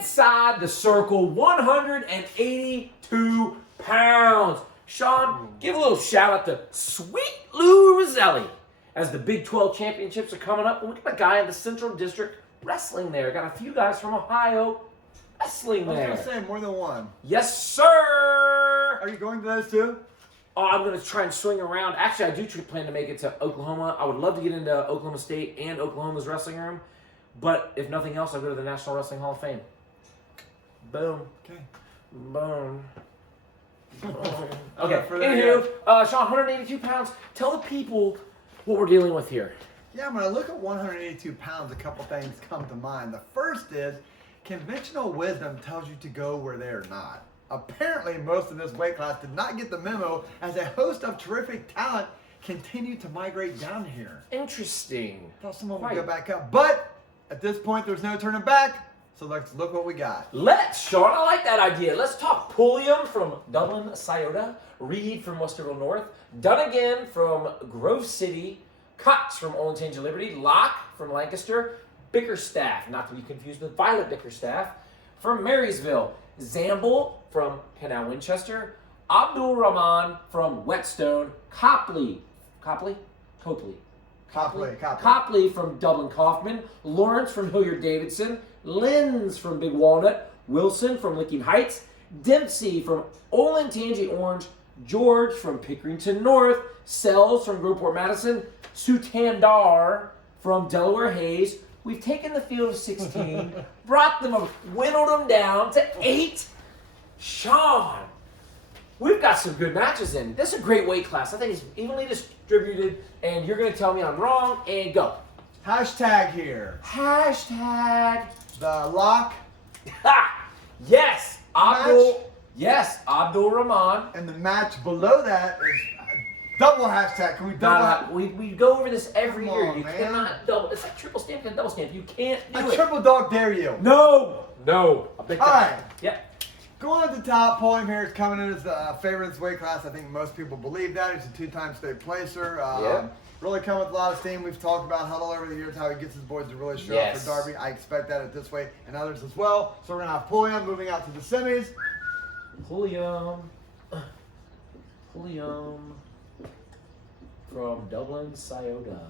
inside the circle, 182 pounds. Sean, give a little shout out to Sweet Lou Roselli as the Big 12 championships are coming up. And look at the guy in the Central District wrestling there. Got a few guys from Ohio wrestling there. I was going to say more than one. Yes, sir. Are you going to those two? Oh, I'm going to try and swing around. Actually, I do plan to make it to Oklahoma. I would love to get into Oklahoma State and Oklahoma's wrestling room. But if nothing else, I'll go to the National Wrestling Hall of Fame. Boom. Okay. Boom. Okay. For that, Anywho, Sean, 182 pounds. Tell the people what we're dealing with here. Yeah, when I look at 182 pounds, a couple things come to mind. The first is conventional wisdom tells you to go where they're not. Apparently, most of this weight class did not get the memo as a host of terrific talent continue to migrate down here. Interesting. Thought someone would go back up, but at this point, there's no turning back. So let's look what we got. Let's, Sean. I like that idea. Let's talk Pulliam from Dublin, Scioto, Reed from Westerville North, Dunnigan from Grove City, Cox from Olentangy Liberty, Locke from Lancaster, Bickerstaff, not to be confused with Violet Bickerstaff, from Marysville, Zamble from Canal Winchester, Abdul Rahman from Whetstone, Copley from Dublin Kaufman, Lawrence from Hilliard Davidson, Linz from Big Walnut, Wilson from Licking Heights, Dempsey from Olentangy Orange, George from Pickerington North, Sells from Groveport Madison, Sutandar from Delaware Hayes. We've taken the field of 16, brought them up, whittled them down to 8. Sean, we've got some good matches in. This is a great weight class. I think it's evenly distributed, and you're going to tell me I'm wrong, and go. Hashtag here. Hashtag. The lock. Ha! Yes, Abdul. Yes, Abdul Rahman. And the match below that is double hashtag. Can we double? We go over this every Come year. on, You man. cannot double. It's like triple stamp and double stamp. You can't do I it. triple dog dare you. No. A big All right. Yep. Going at the top, Pulliam here is coming in as the favorite of this weight class. I think most people believe that. He's a two-time state placer. Really come with a lot of steam. We've talked about Huddle over the years, how he gets his boys to really show up for Darby. I expect that at this weight and others as well. So we're going to have Pulliam moving out to the semis. Pulliam from Dublin, Scioto.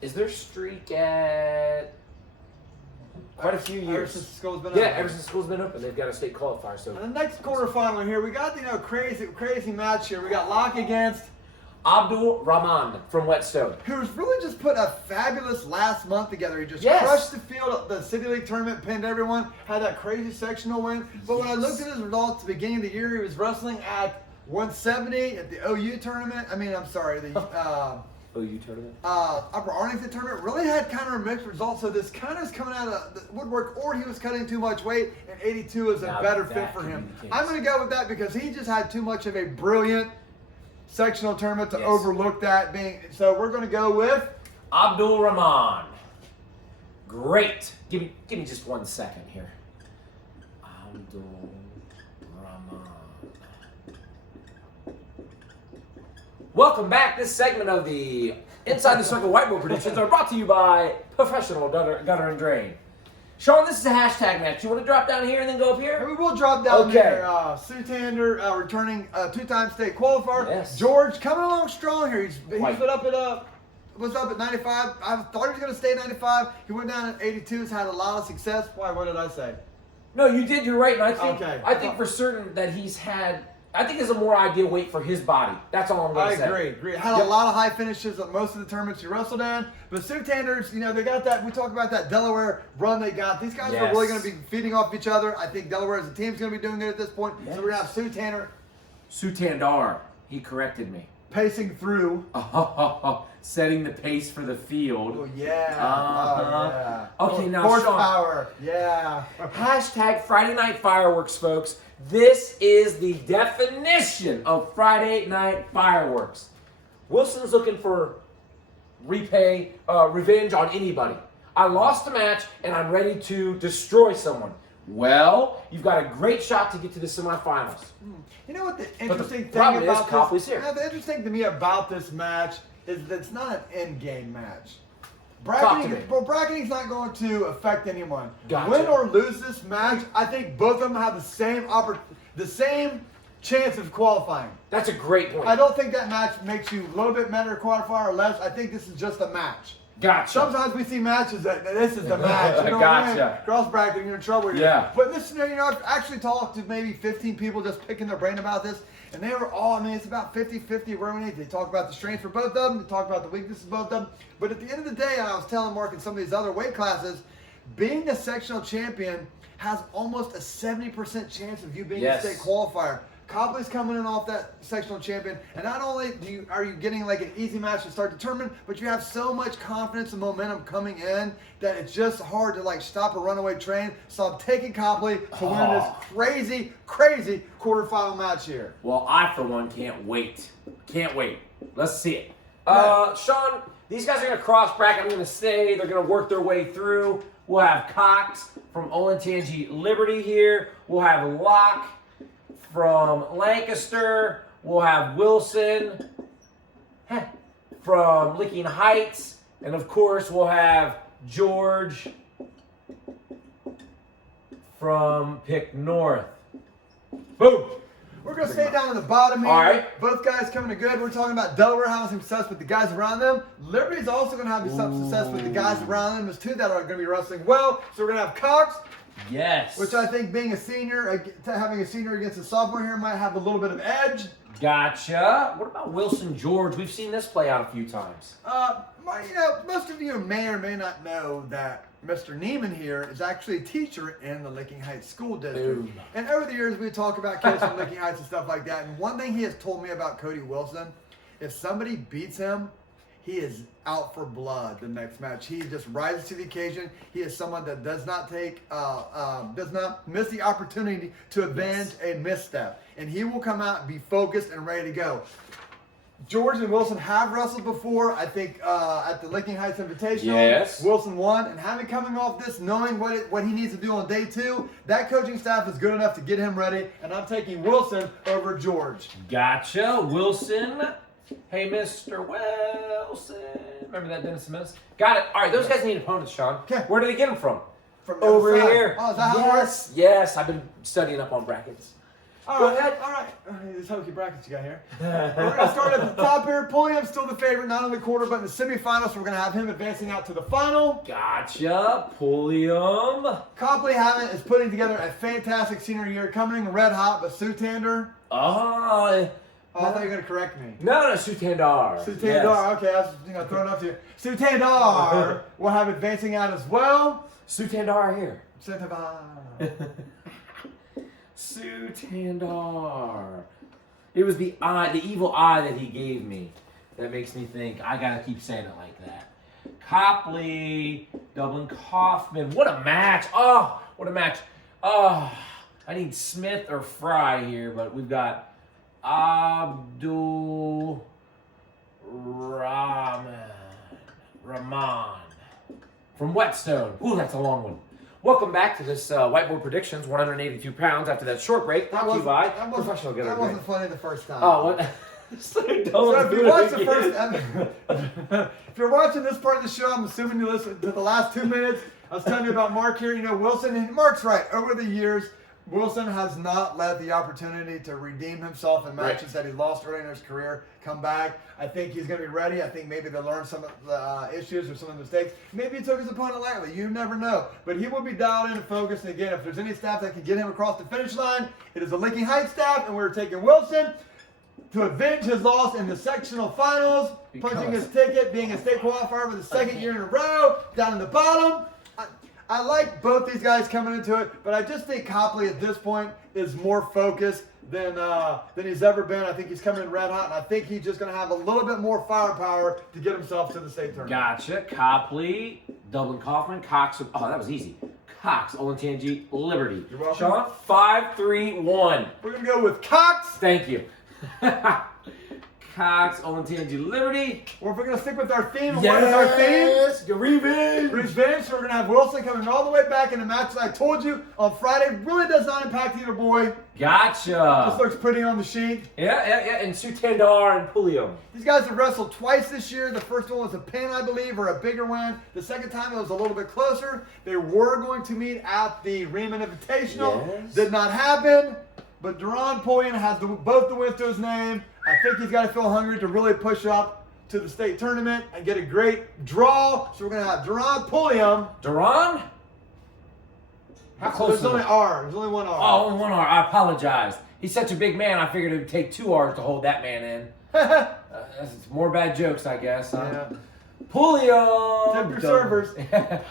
Is their streak at quite a few years? Ever since the school's been open. Yeah, ever since school's been open, they've got a state qualifier. So And the next quarterfinal here, we got crazy match here. We got Locke against Abdul Rahman from Whetstone. who's really just put a fabulous last month together. He just crushed the field. The City League tournament, pinned everyone, had that crazy sectional win. But when I looked at his results at the beginning of the year, he was wrestling at 170 at the OU tournament. The OU tournament? Upper Arlington tournament. Really had kind of a mixed result. So this kind of is coming out of the woodwork, or he was cutting too much weight, and 82 is a better fit for him. I'm going to go with that because he just had too much of a brilliant sectional tournament to overlook that being. So we're going to go with Abdul Rahman. Great. Give me just 1 second here. Abdul Rahman. Welcome back. This segment of the Inside the Circle Whiteboard predictions are brought to you by Professional Gutter and Drain. Sean, this is a hashtag match. You want to drop down here and then go up here? We will drop down there. Sutander, returning two-time state qualifier. Yes. George coming along strong here. He's put up at was up at 95. I thought he was going to stay at 95. He went down at 82. Has had a lot of success. Why? What did I say? No, you did. You're right. And I think for certain that he's had. I think it's a more ideal weight for his body. That's all I'm going to say. I agree. Had a lot of high finishes at most of the tournaments he wrestled in. But Sutanders, they got that. We talked about that Delaware run they got. These guys are really going to be feeding off each other. I think Delaware as a team is going to be doing it at this point. Yes. So we're going to have Sutandar. He corrected me. Pacing through. Setting the pace for the field. Oh, yeah. Okay, now horsepower. Yeah. Hashtag Friday Night Fireworks, folks. This is the definition of Friday Night Fireworks. Wilson's looking for revenge on anybody. I lost a match, and I'm ready to destroy someone. Well, you've got a great shot to get to the semifinals. You know what the interesting thing problem about Copley's here. The interesting to me about this match is that it's not an end game match. Bracketing's not going to affect anyone. Gotcha. Win or lose this match, I think both of them have the same chance of qualifying. That's a great point. I don't think that match makes you a little bit better qualifier or less. I think this is just a match. Gotcha. Sometimes we see matches that this is the match. You know Gotcha. what I mean? Cross bracket, you're in trouble here. Yeah. But this, I've actually talked to maybe 15 people just picking their brain about this, and they were all, it's about 50-50 where we need. They talk about the strengths for both of them, they talk about the weaknesses of both of them. But at the end of the day, and I was telling Mark in some of these other weight classes, being a sectional champion has almost a 70% chance of you being a state qualifier. Copley's coming in off that sectional champion, and not only are you getting like an easy match to start the tournament, but you have so much confidence and momentum coming in that it's just hard to like stop a runaway train. So I'm taking Copley to win this crazy, crazy quarterfinal match here. Well, I for one can't wait. Can't wait. Let's see it. Sean, these guys are going to cross bracket. I'm going to say they're going to work their way through. We'll have Cox from Olentangy Liberty here. We'll have Locke from Lancaster. We'll have Wilson from Licking Heights. And of course, we'll have George from Pick North. Boom. We're going to stay down at the bottom here. All right. Both guys coming to good. We're talking about Delaware having some success with the guys around them. Liberty's also going to have some success with the guys around them. There's two that are going to be wrestling well. So we're going to have Cox. Yes. Which I think being a senior, having a senior against a sophomore here might have a little bit of edge. Gotcha. What about Wilson George? We've seen this play out a few times. Most of you may or may not know that Mr. Neiman here is actually a teacher in the Licking Heights School District. Ooh. And over the years, we talk about kids from Licking Heights and stuff like that. And one thing he has told me about Cody Wilson, if somebody beats him, he is out for blood the next match. He just rises to the occasion. He is someone that does not miss the opportunity to avenge a misstep. And he will come out and be focused and ready to go. George and Wilson have wrestled before, I think, at the Licking Heights Invitational. Yes. Wilson won, and having coming off this, knowing what he needs to do on day 2, that coaching staff is good enough to get him ready, and I'm taking Wilson over George. Gotcha. Wilson. Hey, Mr. Wilson. Remember that Dennis Smith? Got it. All right, those guys need opponents, Sean. Okay. Where do they get them from? From the over other side. here. Oh, is that how it works? Yes. I've been studying up on brackets. Go ahead. All right. This hokey brackets you got here. We're going to start at the top here. Pulliam's still the favorite, not only quarter, but in the semifinals. So we're going to have him advancing out to the final. Gotcha. Pulliam. Copley Hammond is putting together a fantastic senior year, coming in red hot, but Sutander. Oh, I thought you were going to correct me. No, Sutandar. Sutandar, Yes. okay, I was throwing up to you. Sutandar will have advancing out as well. Sutandar here. Sutandar. Sutandar. It was the evil eye that he gave me that makes me think I gotta keep saying it like that. Copley, Dublin Kaufman. What a match. Oh, what a match. Oh, I need Smith or Fry here, but we've got Abdul Rahman from Whetstone. Ooh, that's a long one. Welcome back to this Whiteboard Predictions, 182 pounds after that short break. Brought to you by Professional Getter. That wasn't funny the first time. Oh, what? So if you watch the first, if you're watching this part of the show, I'm assuming you listened to the last 2 minutes. I was telling you about Mark here. Wilson, and Mark's right. Over the years, Wilson has not let the opportunity to redeem himself in matches that he lost early in his career come back. I think he's going to be ready. I think maybe they'll learn some of the issues or some of the mistakes. Maybe he took his opponent lightly. You never know. But he will be dialed in and focused. And again, if there's any staff that can get him across the finish line, it is the Licking Heights staff, and we're taking Wilson to avenge his loss in the sectional finals, punching his ticket, being a state qualifier for the second year in a row, down in the bottom. I like both these guys coming into it, but I just think Copley at this point is more focused than he's ever been. I think he's coming in red hot, and I think he's just going to have a little bit more firepower to get himself to the state tournament. Gotcha. Copley, Dublin Kaufman, Cox. Oh, that was easy. Cox, Olentangy, Liberty. You're welcome. Sean, 5-3-1. We're going to go with Cox. Thank you. Cox, Olentangy Liberty. Or if we're going to stick with our theme, and what is our theme? The revenge. Revenge. So we're going to have Wilson coming all the way back in the match that I told you on Friday. Really does not impact either boy. Gotcha. Just looks pretty on the sheet. Yeah. And Sutandar and Pulliam. These guys have wrestled twice this year. The first one was a pin, I believe, or a bigger win. The second time it was a little bit closer. They were going to meet at the Riemann Invitational. Yes. Did not happen. But Duran Pulliam has both the wins to his name. I think he's got to feel hungry to really push up to the state tournament and get a great draw. So we're going to have Duran Pulliam. Duran? How close There's is only it? R. There's only one R. Oh, only one R. I apologize. He's such a big man, I figured it would take 2 R's to hold that man in. That's more bad jokes, I guess. Huh? Yeah. Pulliam! Tip your servers.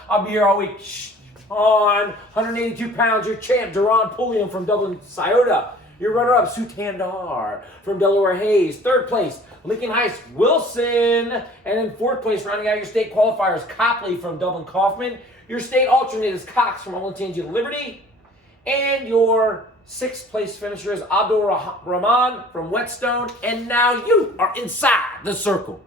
I'll be here all week. Shh. On 182 pounds, your champ, Duran Pulliam from Dublin, Scioto. Your runner-up, Sutandar from Delaware Hayes. 3rd place, Lincoln Heights, Wilson. And in 4th place, rounding out your state qualifiers, Copley from Dublin Kaufman. Your state alternate is Cox from Olentangy Liberty. And your 6th place finisher is Abdul Rahman from Whetstone. And now you are inside the circle.